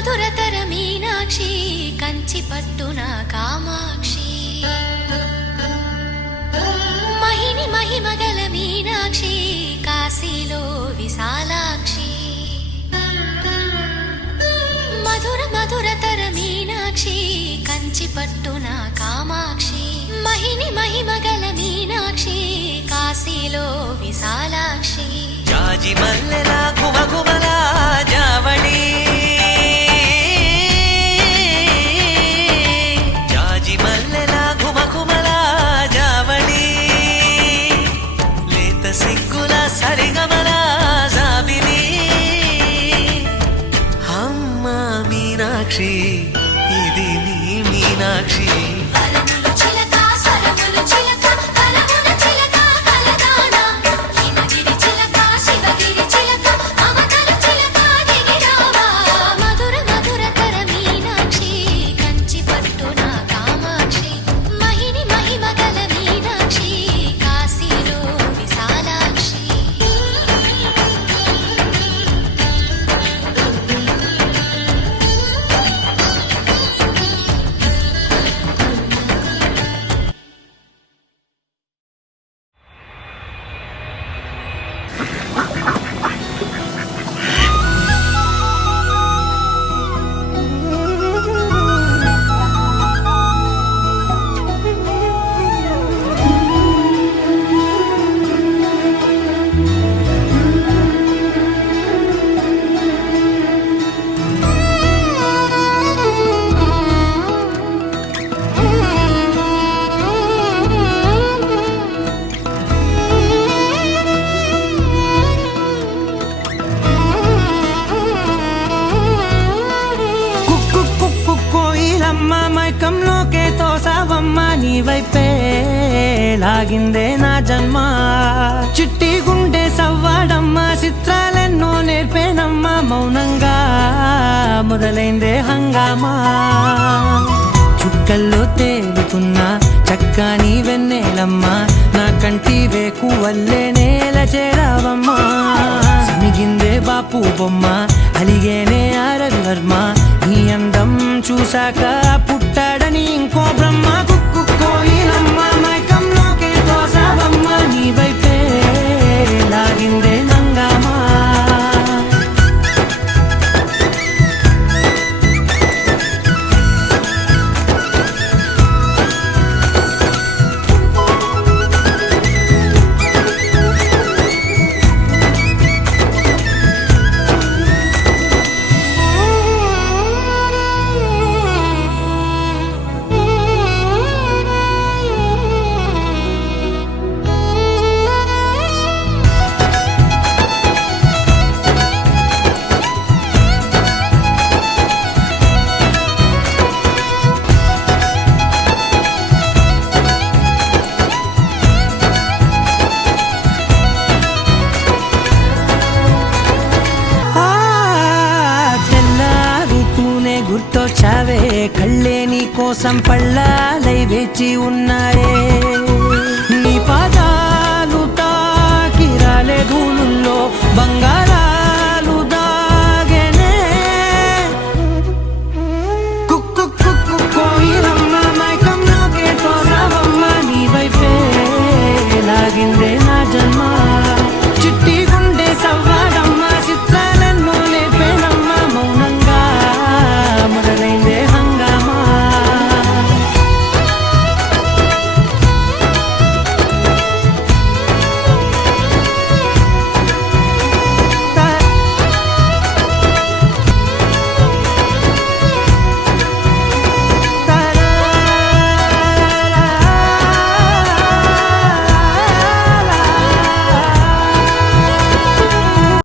మధురతర మీనాక్షి కంచి పట్టున కామాక్షి మహిని మహిమగల మీనాక్షి కాశీలో విశాలాక్షి మధుర మధురతర మీనాక్షి కంచి పట్టున కామాక్షి మహిని మహిమగల మీనాక్షి కాశీలో విశాలాక్షి జాజి మల్లెలా గుమగుమలా జావళి జాజి మల్లెలా గుమగుమలా జావళి లేత సిగ్గుల సరిగమల జాబిలి అమ్మ మీనాక్షి ఇది నీ మీనాక్షి నీ వైపే లాగిందే నా జన్మ చిట్టి గుండె సవ్వాడమ్మ చిత్రాలెన్నో నేర్పేనమ్మా మౌనంగా మొదలైందే హంగామా చుక్కల్లో తేలుతున్నా చక్కని వెన్నెలమ్మా నా కంటి వేకు వల్లే నేల చేరావమ్మా సమిగిందే బాపు బొమ్మ అలిగేనే ఆరవి వర్మ నీ అందం చూసాక పుట్టాడని ఇంకో బ్రహ్మ కుక్కుకోయిలమ్మ మైకంలోకే తోసావమ్మ నీ వైపే లాగిందే నంగామా గుర్తొచ్చావే కళ్ళే నీ కోసం పళ్ళాలై వేచి ఉన్నాయే